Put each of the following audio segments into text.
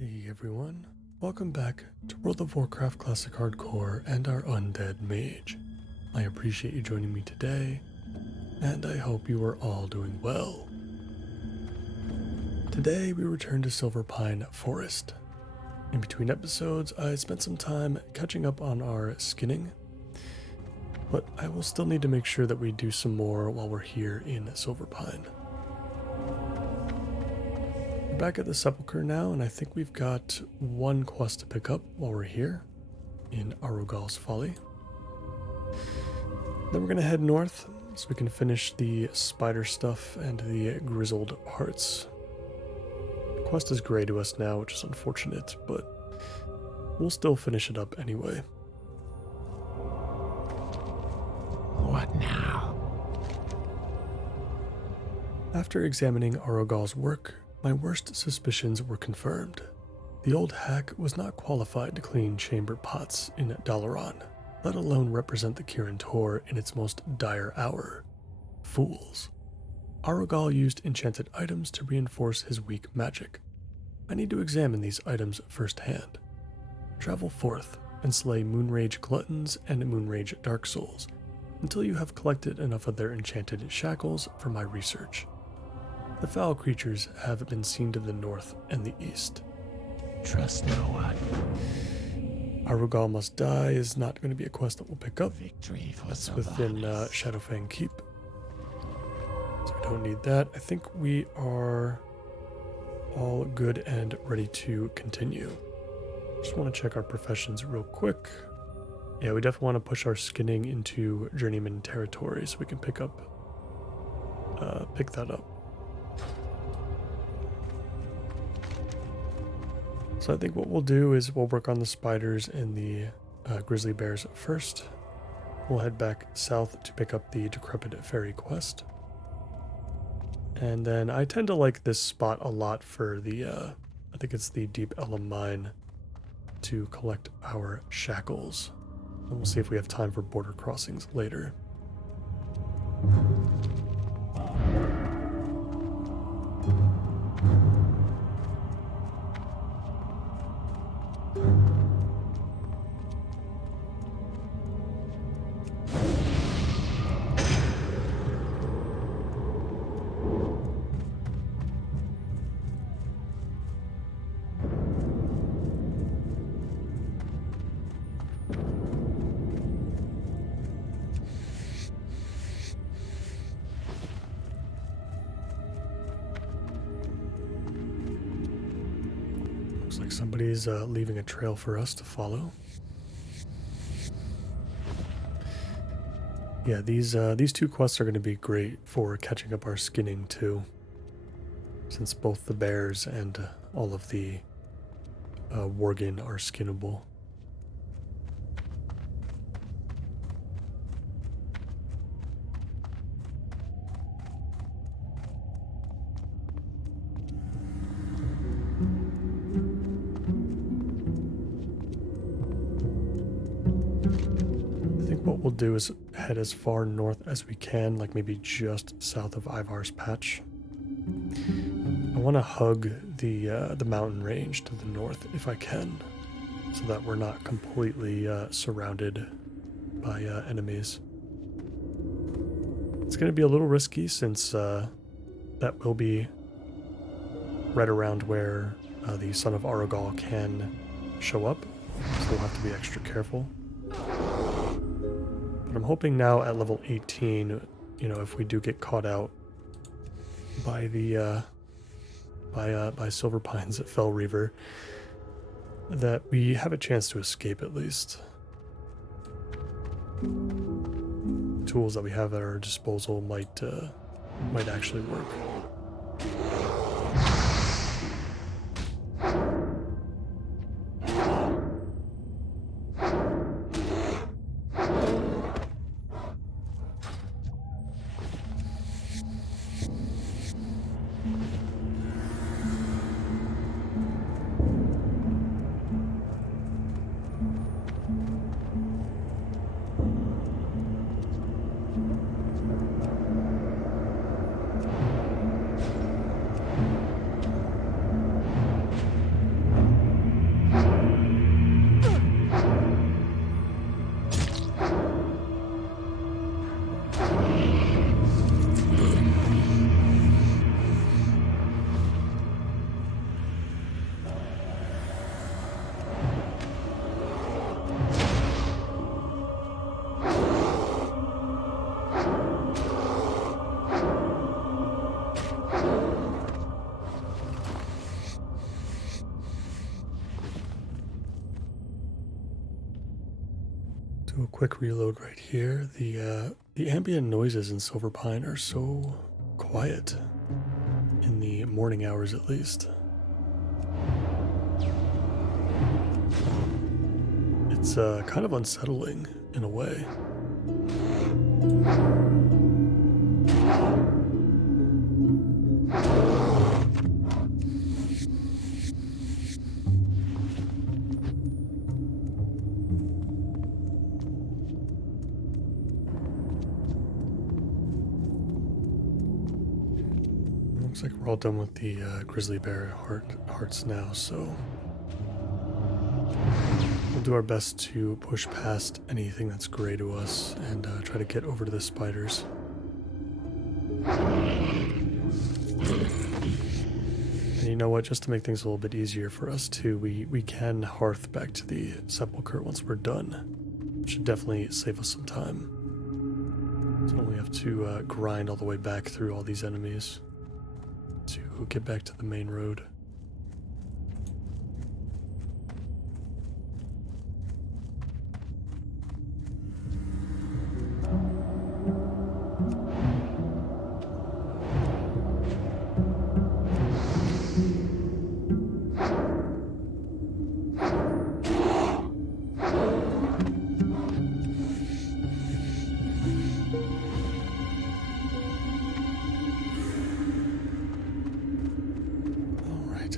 Hey everyone, welcome back to World of Warcraft Classic Hardcore and our Undead Mage. I appreciate you joining me today, and I hope you are all doing well. Today we return to Silverpine Forest. In between episodes, I spent some time catching up on our skinning, but I will still need to make sure that we do some more while we're here in Silverpine. Back at the Sepulchre now, and I think we've got one quest to pick up while we're here in Arugal's Folly. Then we're going to head north so we can finish the spider stuff and the grizzled hearts. The quest is gray to us now, which is unfortunate, but we'll still finish it up anyway. What now? After examining Arugal's work, my worst suspicions were confirmed. The old hack was not qualified to clean chamber pots in Dalaran, let alone represent the Kirin Tor in its most dire hour. Fools. Arugal used enchanted items to reinforce his weak magic. I need to examine these items firsthand. Travel forth and slay Moonrage Gluttons and Moonrage Dark Souls until you have collected enough of their enchanted shackles for my research. The foul creatures have been seen to the north and the east. Trust no one. Arugal Must Die is not going to be a quest that we'll pick up. Victory for That's within Sylvanas. Shadowfang Keep. So we don't need that. I think we are all good and ready to continue. Just want to check our professions real quick. Yeah, we definitely want to push our skinning into journeyman territory so we can pick that up. So I think what we'll do is we'll work on the spiders and the grizzly bears first. We'll head back south to pick up the Decrepit Fairy quest. And then I tend to like this spot a lot for the, I think it's the Deep Ellum Mine, to collect our shackles. And we'll see if we have time for border crossings later. Looks like somebody's leaving a trail for us to follow. Yeah, these two quests are going to be great for catching up our skinning too, since both the bears and all of the worgen are skinnable. What we'll do is head as far north as we can, like maybe just south of Ivar's Patch. I want to hug the mountain range to the north if I can, so that we're not completely surrounded by enemies. It's going to be a little risky since that will be right around where the Son of Arugal can show up, so we'll have to be extra careful. But I'm hoping now at level 18, you know, if we do get caught out by the by Silverpine's Fell Reaver, that we have a chance to escape at least. Tools that we have at our disposal might actually work. Do a quick reload right here. The ambient noises in Silver Pine are so quiet, in the morning hours at least. It's kind of unsettling in a way. Looks like we're all done with the grizzly bear hearts now, so we'll do our best to push past anything that's gray to us and try to get over to the spiders. And you know what, just to make things a little bit easier for us too, we can hearth back to the sepulcher once we're done. Should definitely save us some time. So we have to grind all the way back through all these enemies to get back to the main road.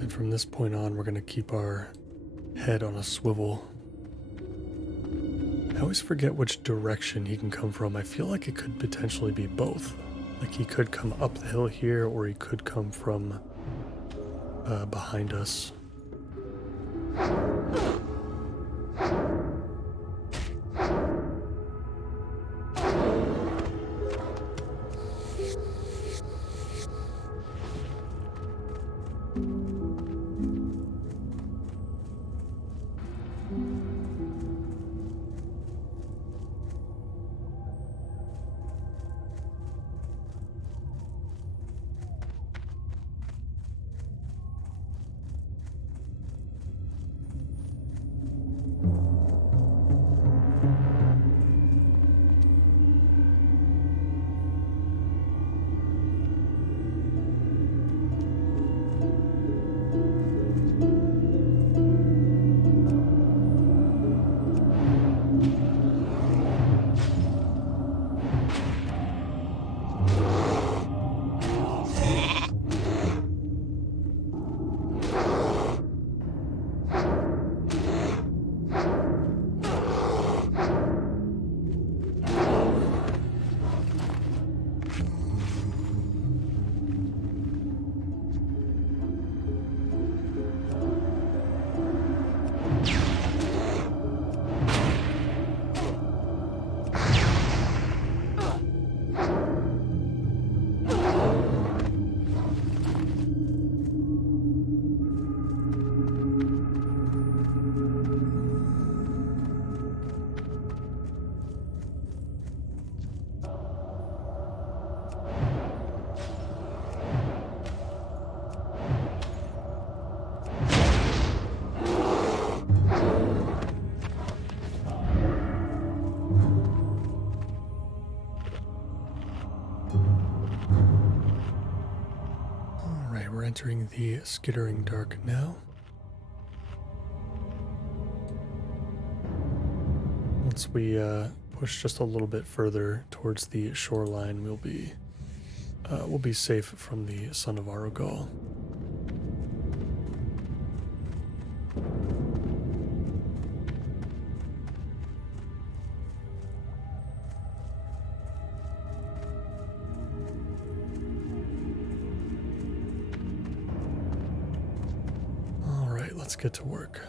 And from this point on, we're going to keep our head on a swivel. I always forget which direction he can come from. I feel like it could potentially be both. Like he could come up the hill here, or he could come from behind us. We're entering the skittering dark now. Once we push just a little bit further towards the shoreline, we'll be safe from the Son of Arogal. Let's get to work.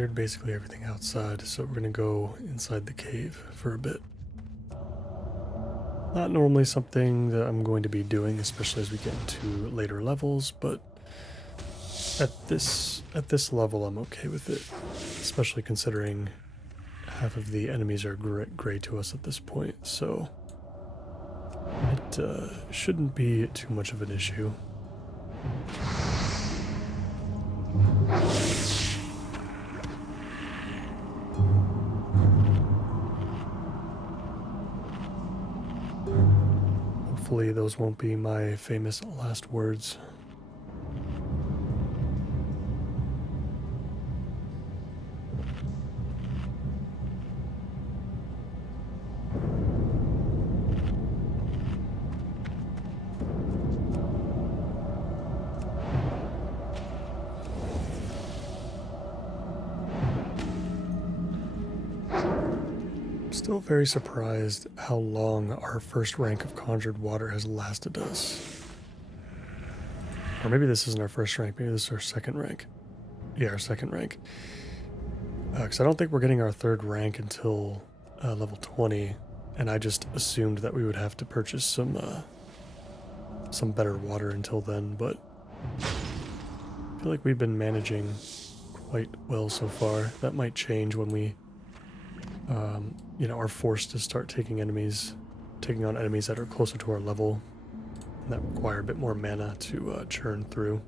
cleared basically everything outside, so we're gonna go inside the cave for a bit. Not normally something that I'm going to be doing, especially as we get into later levels, but at this level I'm okay with it, especially considering half of the enemies are gray to us at this point, so it shouldn't be too much of an issue. Hopefully those won't be my famous last words. Still very surprised how long our first rank of conjured water has lasted us. Or maybe this isn't our first rank, maybe this is our second rank. Yeah, our second rank. Because I don't think we're getting our third rank until level 20, and I just assumed that we would have to purchase some better water until then, but I feel like we've been managing quite well so far. That might change when we are forced to start taking on enemies that are closer to our level and that require a bit more mana to churn through.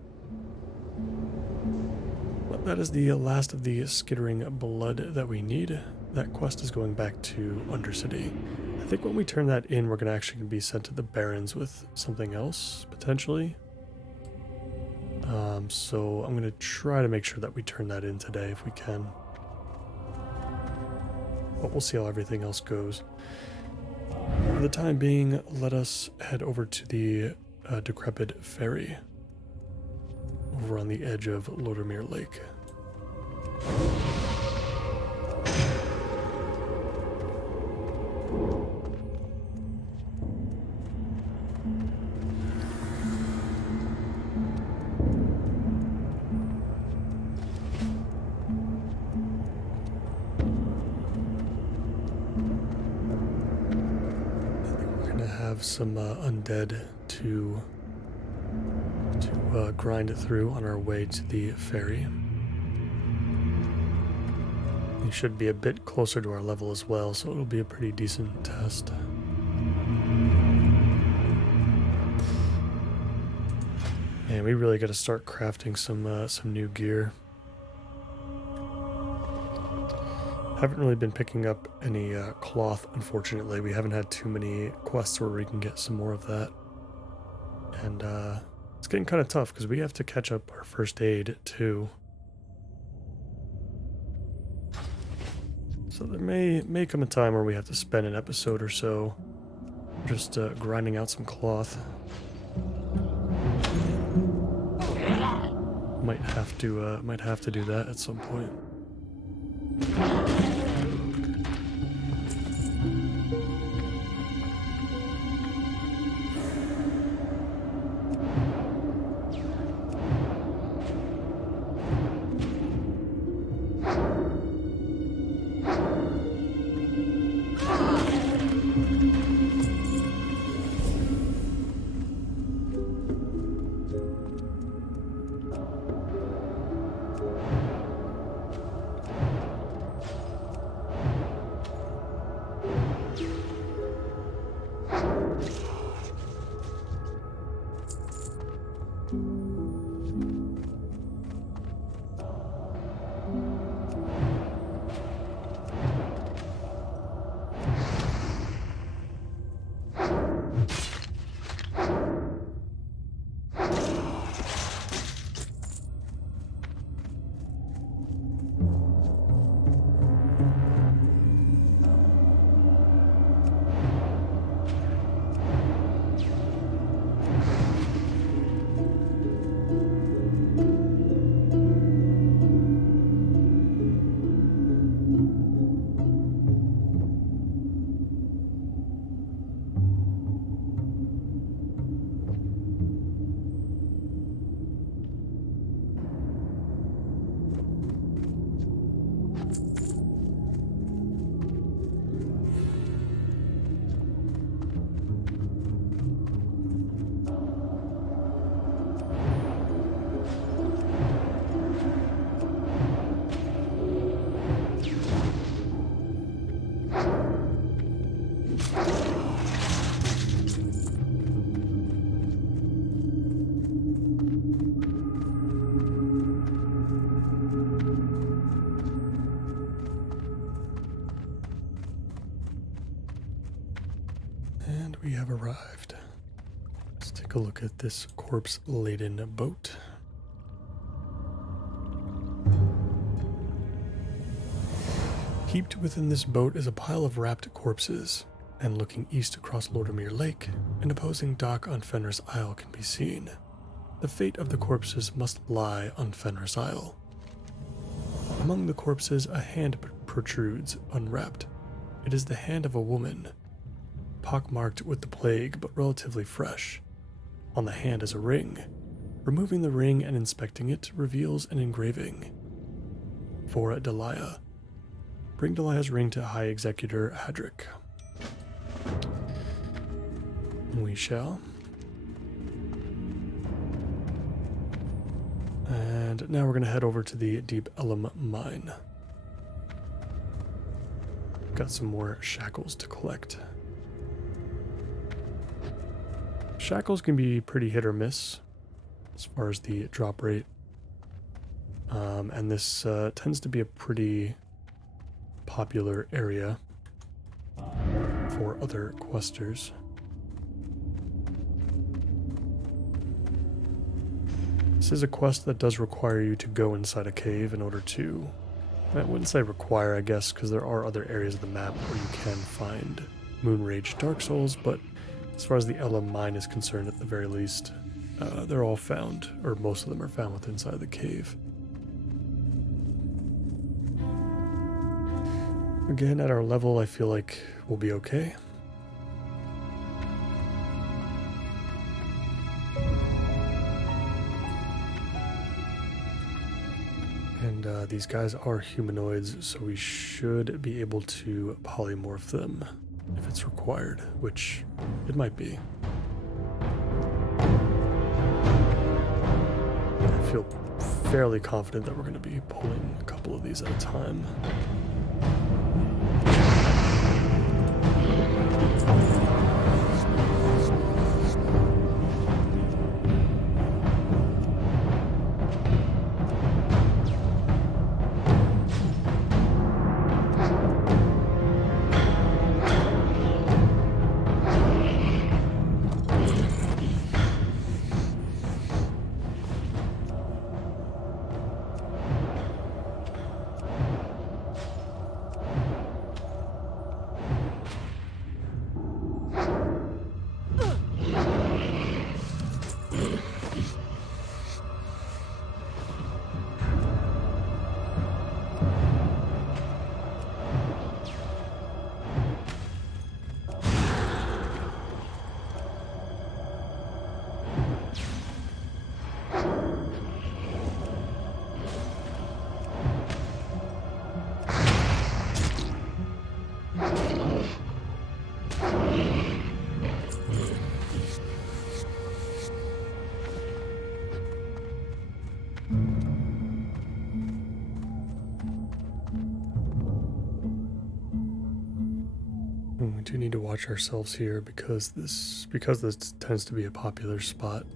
But that is the last of the skittering blood that we need. That quest is going back to Undercity. I think when we turn that in, we're going to actually be sent to the Barrens with something else, potentially. So I'm going to try to make sure that we turn that in today if we can. But we'll see how everything else goes. For the time being, let us head over to the Decrepit Ferry over on the edge of Lodermere Lake. Some undead to grind it through on our way to the ferry. We should be a bit closer to our level as well, so it'll be a pretty decent test. And we really got to start crafting some new gear. Haven't really been picking up any cloth, unfortunately. We haven't had too many quests where we can get some more of that. And it's getting kind of tough because we have to catch up our first aid too. So there may come a time where we have to spend an episode or so just grinding out some cloth. Might have to do that at some point. take a look at this corpse-laden boat. Heaped within this boat is a pile of wrapped corpses, and looking east across Lordomere Lake, an opposing dock on Fenris Isle can be seen. The fate of the corpses must lie on Fenris Isle. Among the corpses, a hand protrudes, unwrapped. It is the hand of a woman, pockmarked with the plague but relatively fresh. On the hand is a ring. Removing the ring and inspecting it reveals an engraving. For Delia. Bring Delia's ring to High Executor Hadric. We shall. And now we're going to head over to the Deep Ellum Mine. Got some more shackles to collect. Shackles can be pretty hit or miss as far as the drop rate. And this tends to be a pretty popular area for other questers. This is a quest that does require you to go inside a cave in order to, I wouldn't say require, I guess, because there are other areas of the map where you can find Moonrage Dark Souls, but as far as the Ellum Mine is concerned, at the very least, they're all found, or most of them are found within inside the cave. Again, at our level, I feel like we'll be okay. And these guys are humanoids, so we should be able to polymorph them if it's required, which it might be. I feel fairly confident that we're going to be pulling a couple of these at a time. We do need to watch ourselves here because this tends to be a popular spot.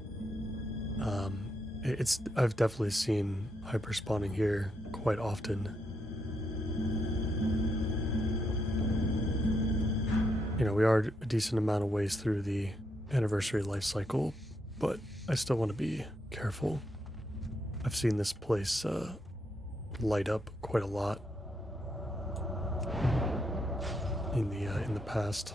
I've definitely seen hyper spawning here quite often. You know, we are a decent amount of ways through the anniversary life cycle, but I still want to be careful. I've seen this place light up quite a lot in the past.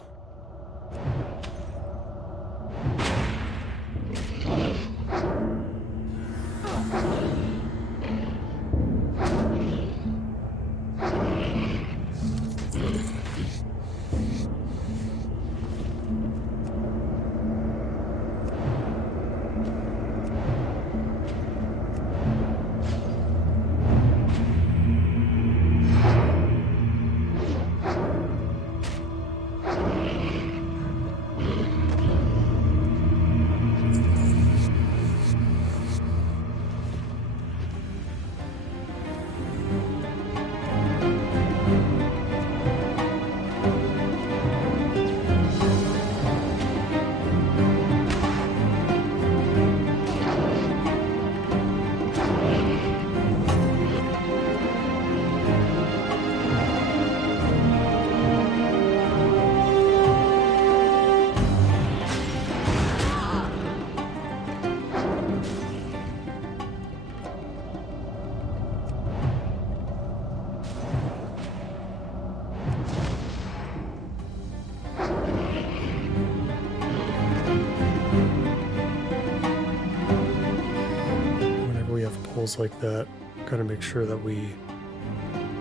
holes like that, gotta make sure that we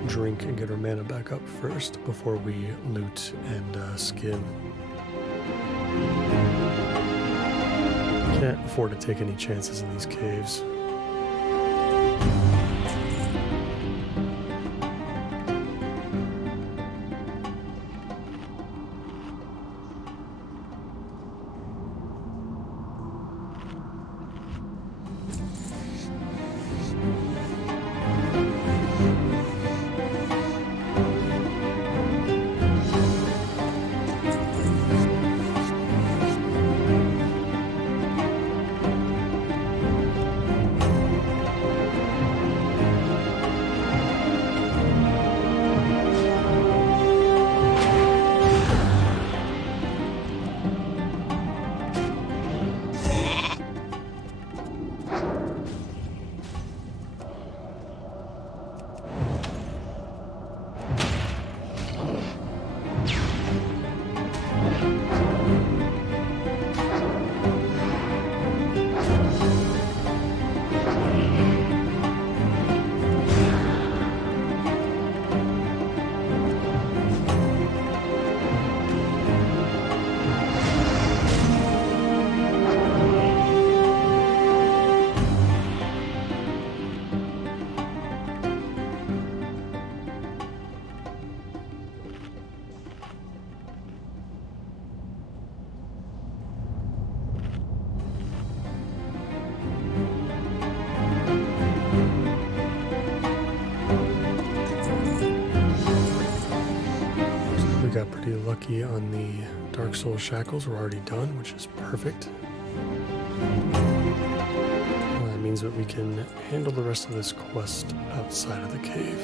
drink and get our mana back up first before we loot and skin. Can't afford to take any chances in these caves. We got pretty lucky on the Dark Soul shackles. We're already done, which is perfect. That means that we can handle the rest of this quest outside of the cave.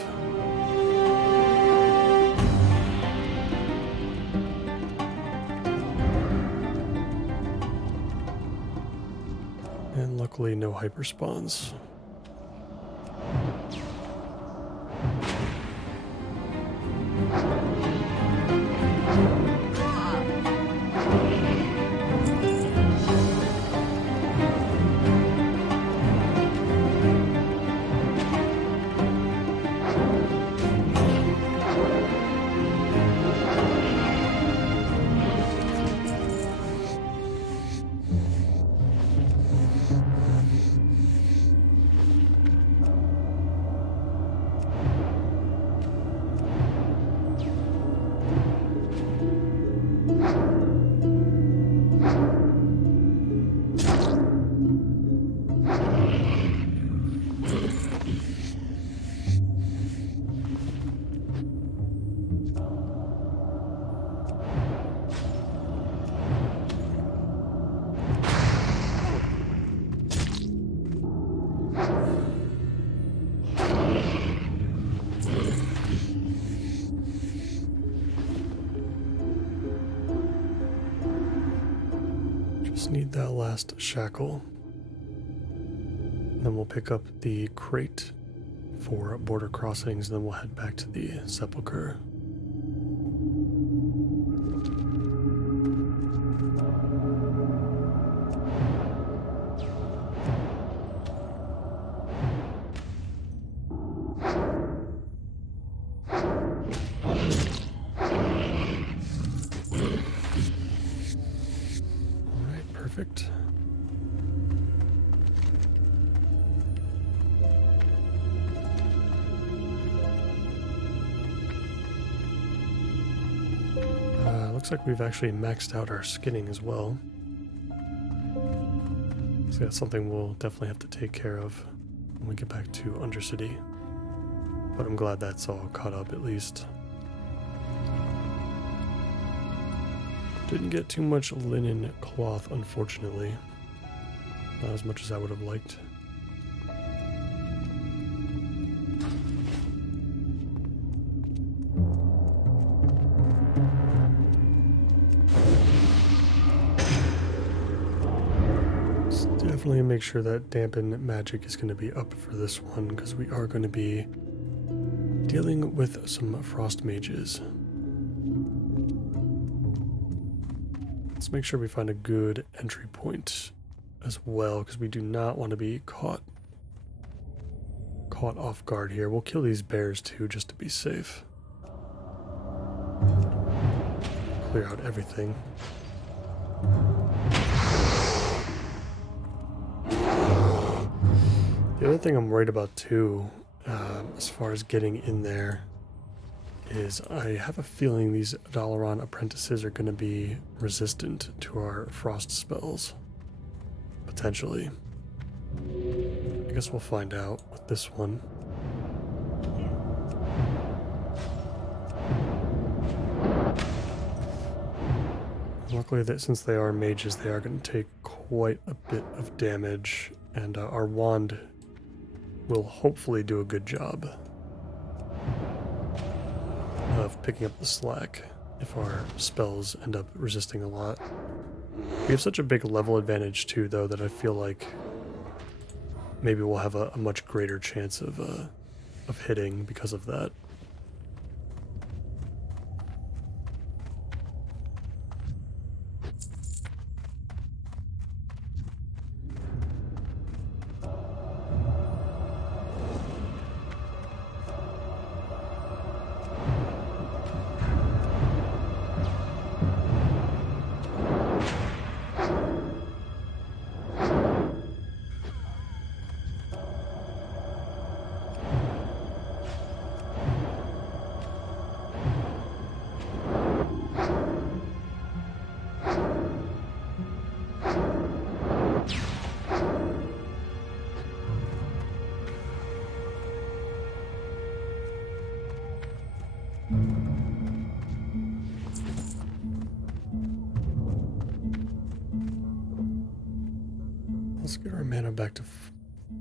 And luckily no hyper spawns. Need that last shackle. Then we'll pick up the crate for border crossings, then we'll head back to the sepulcher. Perfect. Looks like we've actually maxed out our skinning as well. So that's something we'll definitely have to take care of when we get back to Undercity. But I'm glad that's all caught up at least. Didn't get too much linen cloth, unfortunately. Not as much as I would have liked. Let's definitely make sure that dampen magic is going to be up for this one, because we are going to be dealing with some frost mages. Let's make sure we find a good entry point as well, because we do not want to be caught caught off guard here. We'll kill these bears too, just to be safe. Clear out everything. The other thing I'm worried about too, as far as getting in there, is I have a feeling these Dalaran apprentices are going to be resistant to our frost spells. Potentially. I guess we'll find out with this one. Luckily, that since they are mages, they are going to take quite a bit of damage, and our wand will hopefully do a good job of picking up the slack if our spells end up resisting a lot. We have such a big level advantage too, though, that I feel like maybe we'll have a much greater chance of hitting because of that. Let's get our mana back to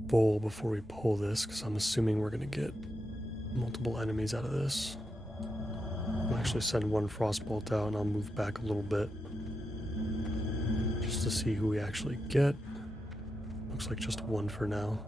full before we pull this, because I'm assuming we're going to get multiple enemies out of this. I'll actually send one frostbolt out and I'll move back a little bit just to see who we actually get. Looks like just one for now.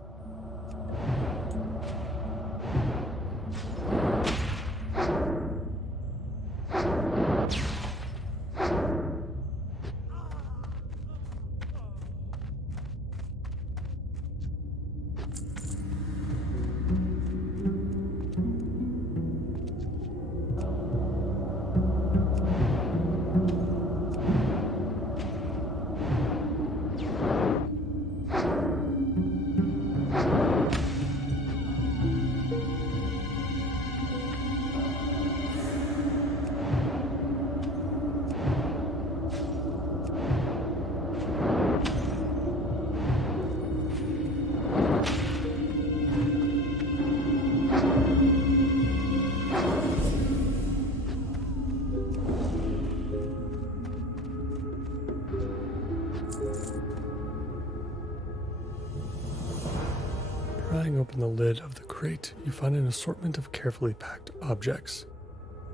Prying open the lid of the crate, you find an assortment of carefully packed objects.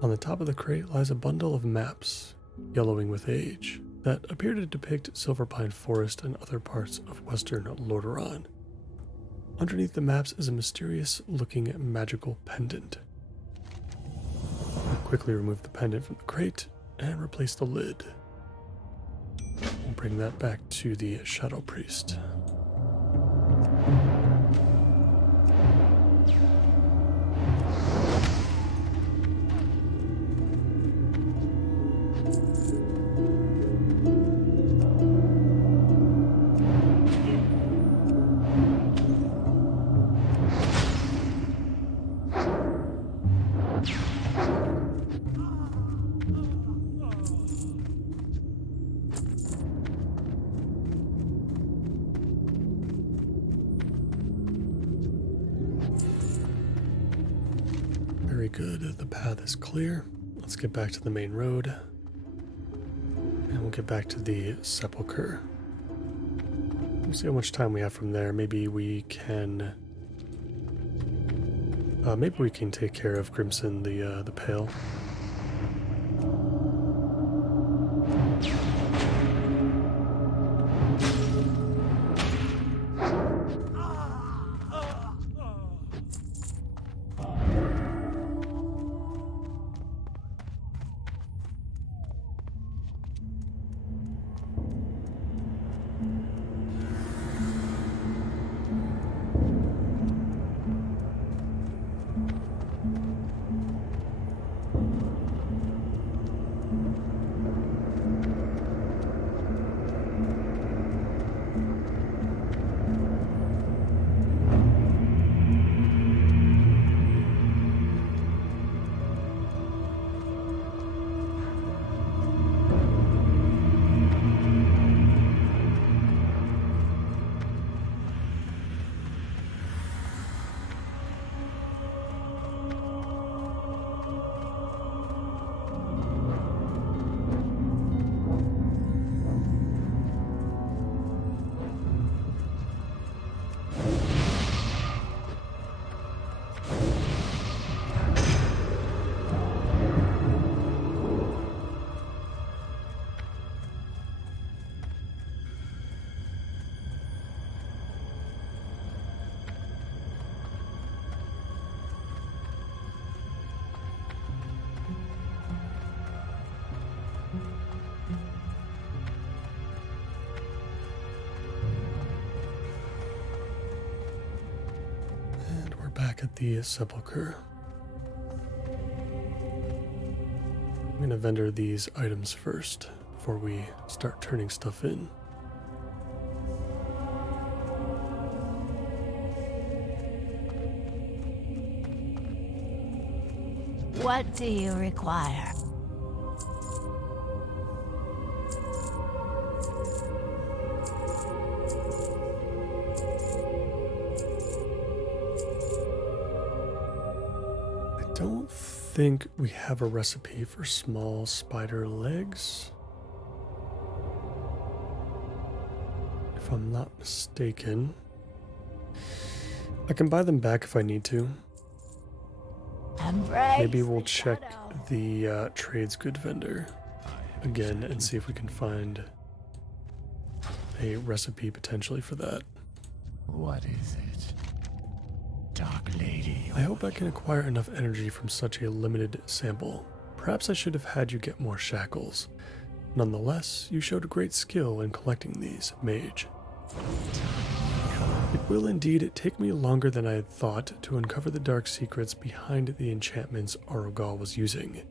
On the top of the crate lies a bundle of maps, yellowing with age, that appear to depict Silverpine Forest and other parts of western Lordaeron. Underneath the maps is a mysterious-looking magical pendant. You quickly remove the pendant from the crate and replace the lid. We'll bring that back to the Shadow Priest. Very good, the path is clear. Let's get back to the main road. And we'll get back to the Sepulchre. We'll see how much time we have from there. Maybe we can take care of Crimson the Pale. back at the sepulchre. I'm going to vendor these items first before we start turning stuff in. What do you require? I don't think we have a recipe for small spider legs, if I'm not mistaken. I can buy them back if I need to. Embrace Maybe we'll the check shadow. the trades good vendor again and see if we can find a recipe potentially for that. What is it? Dark Lady. I hope I can acquire enough energy from such a limited sample. Perhaps I should have had you get more shackles. Nonetheless, you showed great skill in collecting these, Mage. It will indeed take me longer than I had thought to uncover the dark secrets behind the enchantments Arogal was using.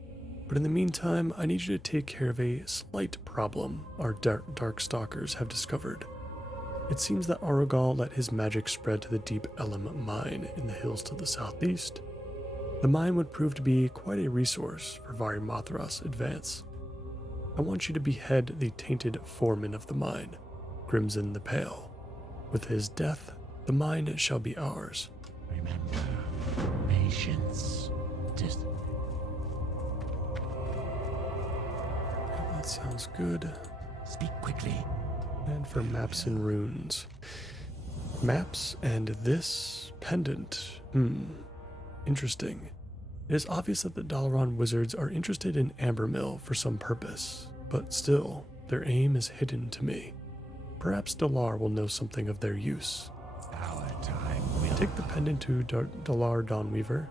But in the meantime, I need you to take care of a slight problem our dark stalkers have discovered. It seems that Arogal let his magic spread to the Deep Elm mine in the hills to the southeast. The mine would prove to be quite a resource for Varimothra's advance. I want you to behead the tainted foreman of the mine, Crimson the Pale. With his death, the mine shall be ours. Remember, patience. That sounds good. Speak quickly. And for maps and runes. Maps and this pendant. Interesting. It is obvious that the Dalaran wizards are interested in Ambermill for some purpose, but still, their aim is hidden to me. Perhaps Dalar will know something of their use. Our time will. Take the pendant to Dalar Dawnweaver,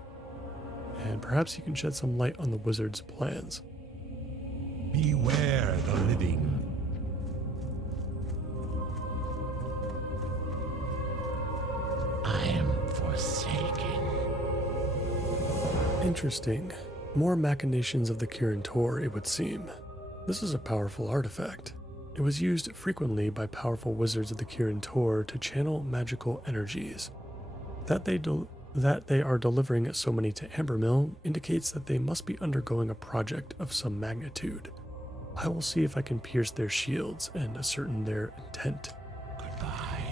and perhaps you can shed some light on the wizard's plans. Beware the living. I am forsaken. Interesting. More machinations of the Kirin Tor, it would seem. This is a powerful artifact. It was used frequently by powerful wizards of the Kirin Tor to channel magical energies. That they are delivering so many to Ambermill indicates that they must be undergoing a project of some magnitude. I will see if I can pierce their shields and ascertain their intent. Goodbye.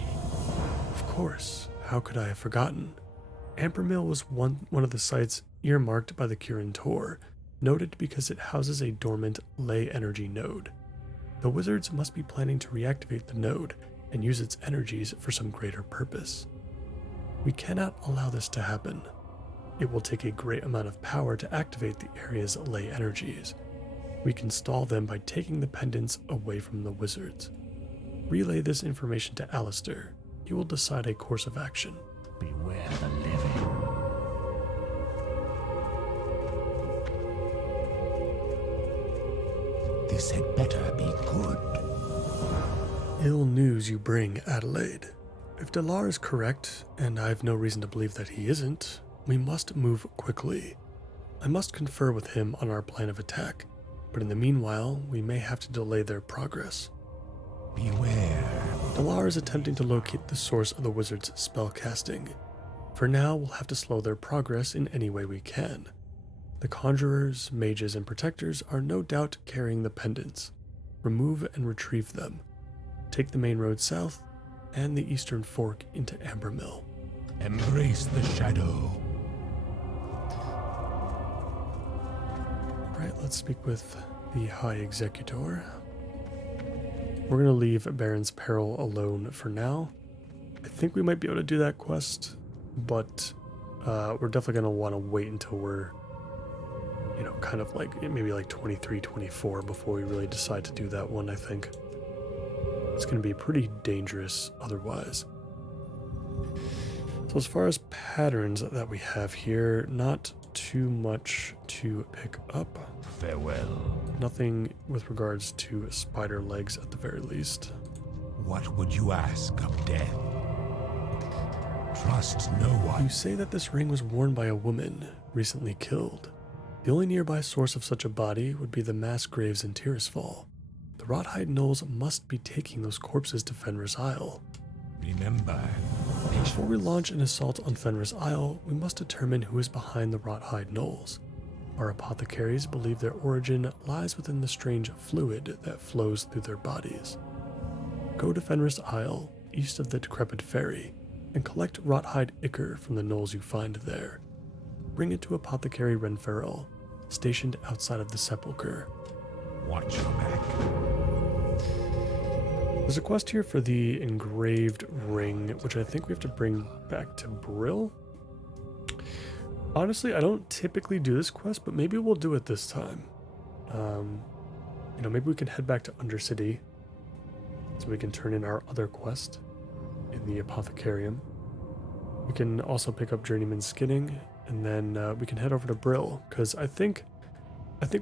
Of course, how could I have forgotten? Ambermill was one of the sites earmarked by the Kirin Tor, noted because it houses a dormant ley energy node. The wizards must be planning to reactivate the node and use its energies for some greater purpose. We cannot allow this to happen. It will take a great amount of power to activate the area's ley energies. We can stall them by taking the pendants away from the wizards. Relay this information to Alistair. He will decide a course of action. Beware the living. This had better be good. Ill news you bring, Adelaide. If Dalar is correct, and I have no reason to believe that he isn't, we must move quickly. I must confer with him on our plan of attack, but in the meanwhile, we may have to delay their progress. Beware. Dalar is attempting to locate the source of the wizard's spellcasting. For now, we'll have to slow their progress in any way we can. The conjurers, mages, and protectors are no doubt carrying the pendants. Remove and retrieve them. Take the main road south and the eastern fork into Ambermill. Embrace the shadow. Alright, let's speak with the High Executor. We're going to leave Baron's Peril alone for now. I think we might be able to do that quest, but we're definitely going to want to wait until we're, kind of like maybe like 23, 24 before we really decide to do that one, I think. It's going to be pretty dangerous otherwise. So as far as patterns that we have here, not too much to pick up. Farewell. Nothing with regards to spider legs at the very least. What would you ask of death? Trust no one. You say that this ring was worn by a woman, recently killed. The only nearby source of such a body would be the mass graves in Tirisfal. The Rothhide Gnolls must be taking those corpses to Fenris Isle. Remember, Before we launch an assault on Fenris Isle, we must determine who is behind the Rothhide Gnolls. Our apothecaries believe their origin lies within the strange fluid that flows through their bodies. Go to Fenris Isle, east of the decrepit ferry, and collect Rothhide Ichor from the gnolls you find there. Bring it to Apothecary Renferrel, stationed outside of the sepulchre. watch your back. There's a quest here for the engraved ring, which I think we have to bring back to Brill. Honestly, I don't typically do this quest, but maybe we'll do it this time. Maybe we can head back to Undercity so we can turn in our other quest in the Apothecarium. We can also pick up Journeyman Skinning, and then we can head over to Brill, because I think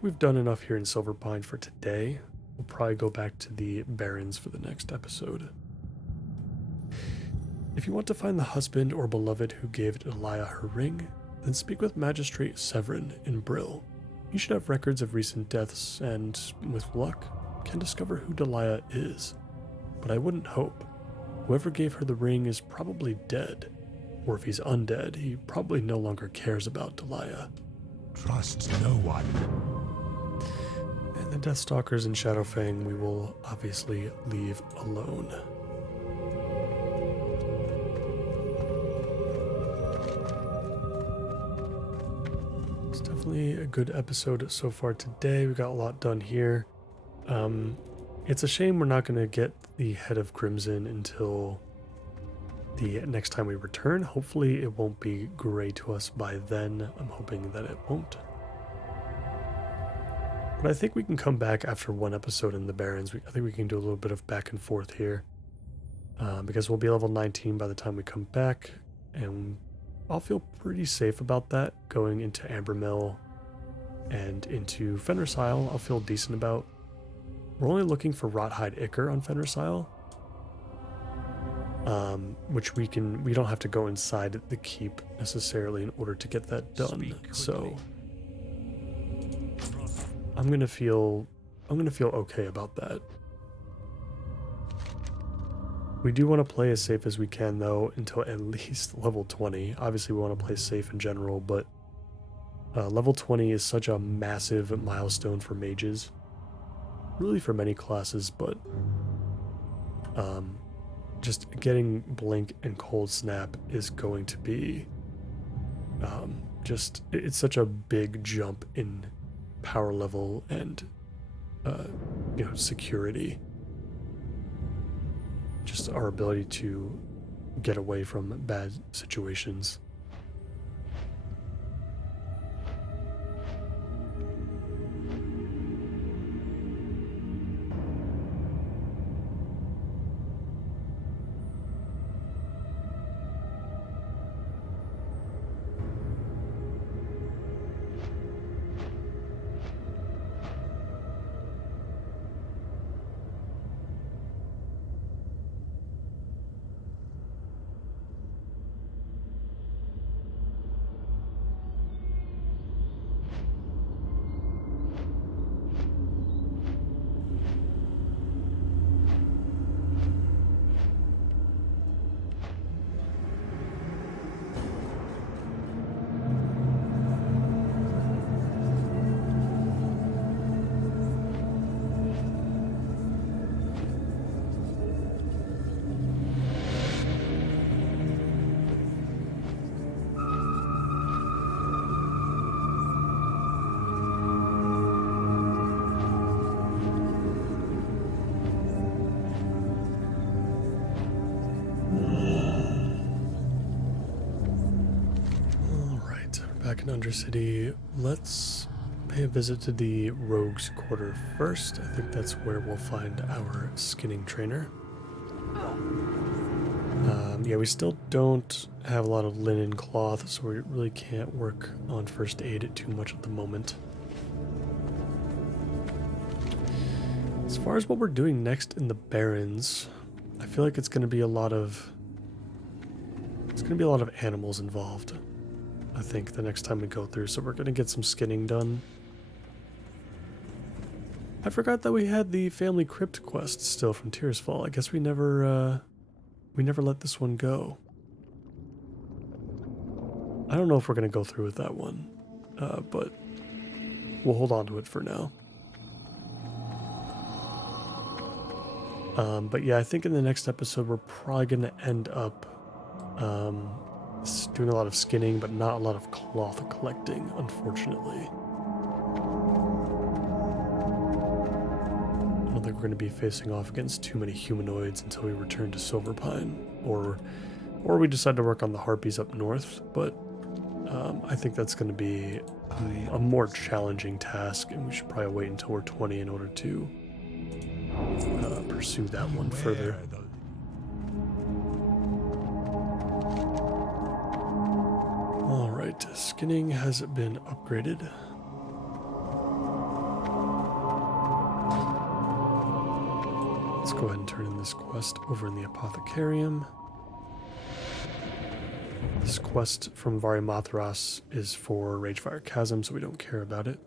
we've done enough here in Silverpine for today. We'll probably go back to the Barrens for the next episode. If you want to find the husband or beloved who gave Delia her ring, then speak with Magistrate Severin in Brill. He should have records of recent deaths and, with luck, can discover who Delia is. But I wouldn't hope. Whoever gave her the ring is probably dead. Or if he's undead, he probably no longer cares about Delia. Trust no one. And the Deathstalkers in Shadowfang we will obviously leave alone. It's definitely a good episode so far today. We got a lot done here. It's a shame we're not going to get the Head of Crimson until the next time we return. Hopefully it won't be gray to us by then. I'm hoping that it won't. But I think we can come back after one episode in the Barrens. I think we can do a little bit of back and forth here. Because we'll be level 19 by the time we come back. And I'll feel pretty safe about that going into Ambermill and into Fenris Isle. I'll feel decent about. We're only looking for Rothhide Ichor on Fenris Isle. Which we don't have to go inside the keep necessarily in order to get that done. So I'm gonna feel okay about that. We do want to play as safe as we can though until at least level 20. Obviously we want to play safe in general, but level 20 is such a massive milestone for mages. Really for many classes, but just getting Blink and Cold Snap is going to be it's such a big jump in power level and security. Just our ability to get away from bad situations. Back in Undercity, let's pay a visit to the Rogues Quarter first. I think that's where we'll find our skinning trainer. We still don't have a lot of linen cloth, so we really can't work on first aid too much at the moment. As far as what we're doing next in the Barrens, I feel like it's going to be a lot of going to be a lot of animals involved, I think, the next time we go through. So we're going to get some skinning done. I forgot that we had the family crypt quest still from Tears Fall. I guess we never let this one go. I don't know if we're going to go through with that one, but we'll hold on to it for now. But yeah, I think in the next episode we're probably going to end up doing a lot of skinning, but not a lot of cloth collecting, unfortunately. I don't think we're going to be facing off against too many humanoids until we return to Silverpine, or we decide to work on the Harpies up north, but I think that's going to be a more challenging task, and we should probably wait until we're 20 in order to pursue that one further. Alright, skinning has been upgraded. Let's go ahead and turn in this quest over in the Apothecarium. This quest from Varimathras is for Ragefire Chasm, so we don't care about it.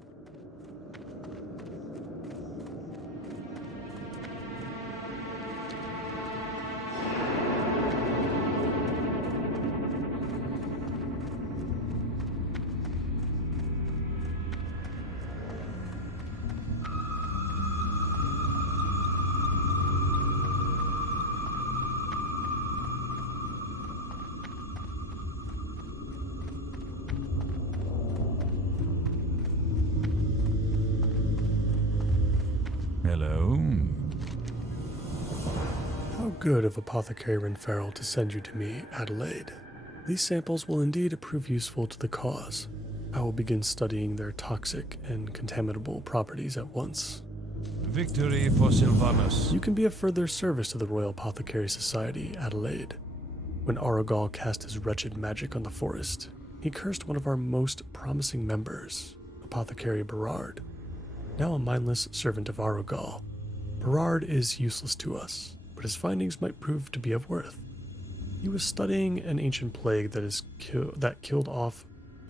Hello. How good of Apothecary Renfarrell to send you to me, Adelaide. These samples will indeed prove useful to the cause. I will begin studying their toxic and contaminable properties at once. Victory for Sylvanus. You can be of further service to the Royal Apothecary Society, Adelaide. When Arogal cast his wretched magic on the forest, he cursed one of our most promising members, Apothecary Berard. Now a mindless servant of Arogal, Berard is useless to us, but his findings might prove to be of worth. He was studying an ancient plague that killed off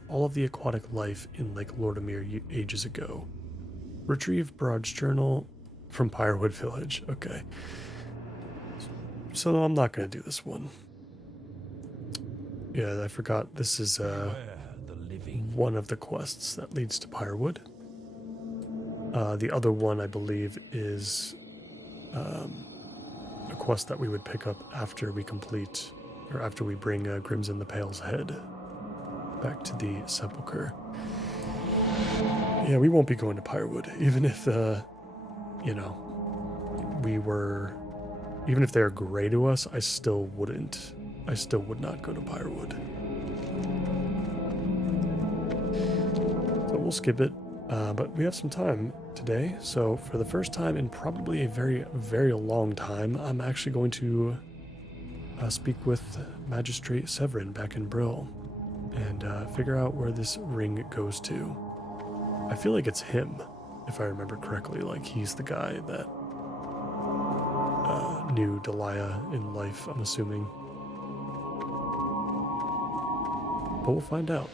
all of the aquatic life in Lake Lordamere ages ago. Retrieve Berard's journal from Pyrewood Village. Okay. So I'm not going to do this one. Yeah, I forgot this is one of the quests that leads to Pyrewood. The other one, I believe, is a quest that we would pick up after we complete, or after we bring Grimson the Pale's head back to the Sepulchre. Yeah, we won't be going to Pyrewood, even if, even if they're gray to us, I still would not go to Pyrewood. So we'll skip it. But we have some time today, so for the first time in probably a very, very long time, I'm actually going to speak with Magistrate Severin back in Brill and figure out where this ring goes to. I feel like it's him, if I remember correctly, like he's the guy that knew Delia in life, I'm assuming. But we'll find out.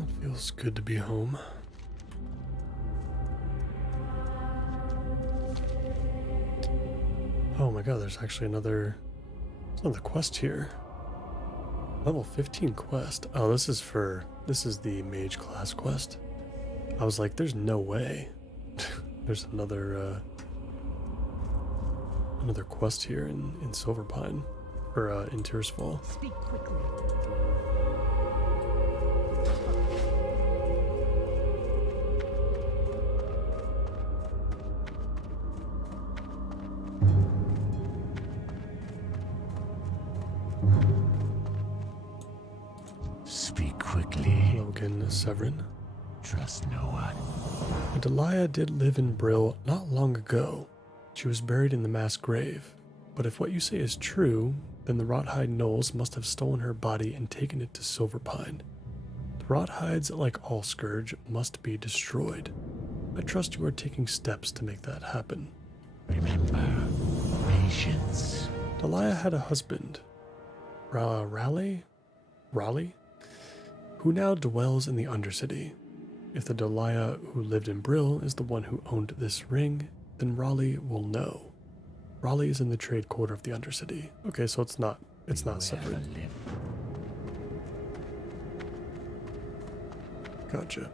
It feels good to be home. Oh my god, there's actually another quest here. Level 15 quest. Oh, this is the Mage class quest. I was like, there's no way. There's another quest here in Silverpine, or in Tirisfal. Speak quickly. Speak quickly. Hello again, Severin. Trust no one. Delia did live in Brill not long ago. She was buried in the mass grave. But if what you say is true, then the Rothide Knolls must have stolen her body and taken it to Silverpine. The Rothides, like all Scourge, must be destroyed. I trust you are taking steps to make that happen. Remember, patience. Delia had a husband, Raleigh, who now dwells in the Undercity. If the Delia who lived in Brill is the one who owned this ring, then Raleigh will know. Raleigh is in the trade quarter of the Undercity. Okay, so it's not separate. Gotcha.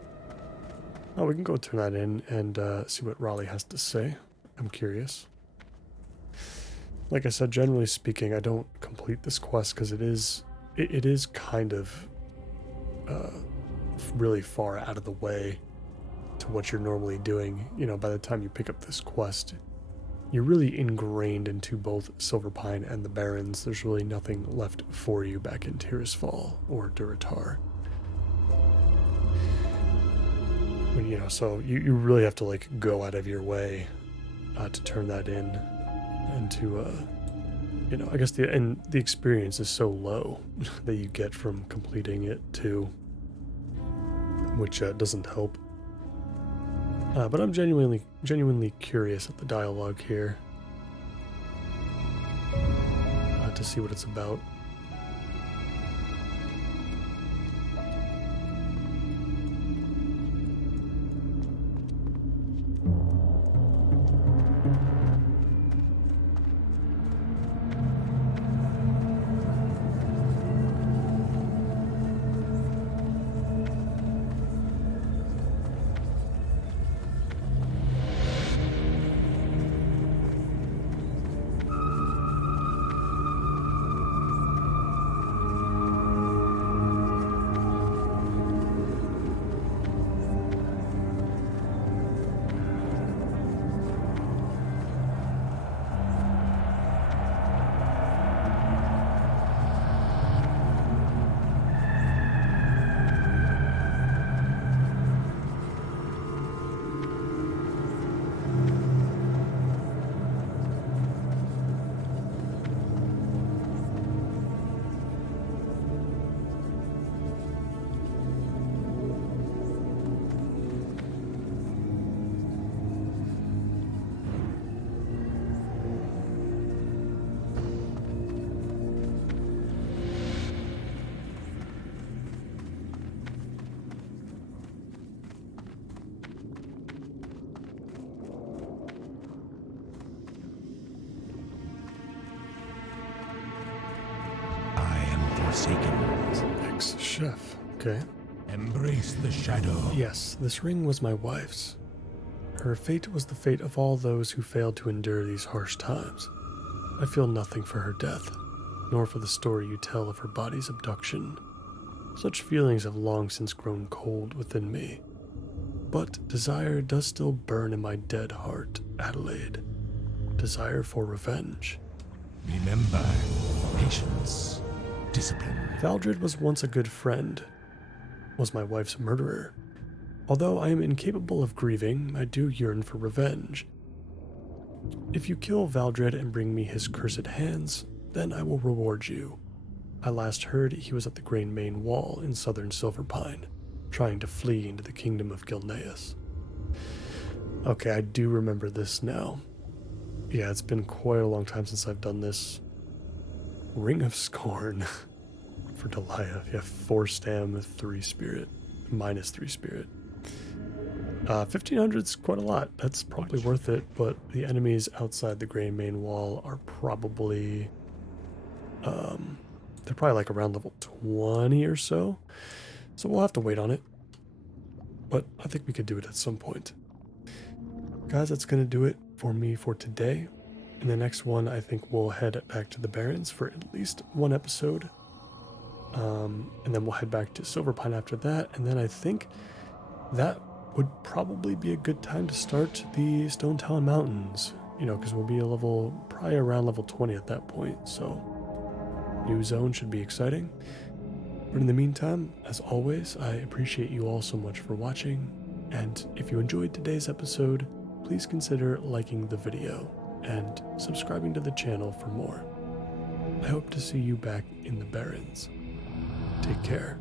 Oh, we can go turn that in and see what Raleigh has to say. I'm curious. Like I said, generally speaking, I don't complete this quest because it is kind of really far out of the way to what you're normally doing. You know, by the time you pick up this quest, you're really ingrained into both Silverpine and the Barrens. There's really nothing left for you back in Tirisfal or Durotar. When, you know, so you really have to like go out of your way to turn that in, and to you know, I guess the experience is so low that you get from completing it too, which doesn't help. But I'm genuinely curious at the dialogue here to see what it's about. Ex-chef, okay. Embrace the shadow. Yes, this ring was my wife's. Her fate was the fate of all those who failed to endure these harsh times. I feel nothing for her death, nor for the story you tell of her body's abduction. Such feelings have long since grown cold within me. But desire does still burn in my dead heart, Adelaide. Desire for revenge. Remember, patience, discipline. Valdred was once a good friend, was my wife's murderer. Although I am incapable of grieving, I do yearn for revenge. If you kill Valdred and bring me his cursed hands, then I will reward you. I last heard he was at the Grain Main Wall in southern Silverpine, trying to flee into the kingdom of Gilneas. Okay, I do remember this now. Yeah, it's been quite a long time since I've done this. Ring of Scorn. for Delia. Yeah, 4 stam, 3 spirit, minus 3 spirit. 1500's quite a lot. That's probably worth it, but the enemies outside the gray main wall are probably, they're probably like around level 20 or so. So we'll have to wait on it. But I think we could do it at some point. Guys, that's going to do it for me for today. In the next one, I think we'll head back to the Barrens for at least 1 episode. And then we'll head back to Silverpine after that. And then I think that would probably be a good time to start the Stone Talon Mountains. You know, because we'll be probably around level 20 at that point. So, new zone should be exciting. But in the meantime, as always, I appreciate you all so much for watching. And if you enjoyed today's episode, please consider liking the video and subscribing to the channel for more. I hope to see you back in the Barrens. Take care.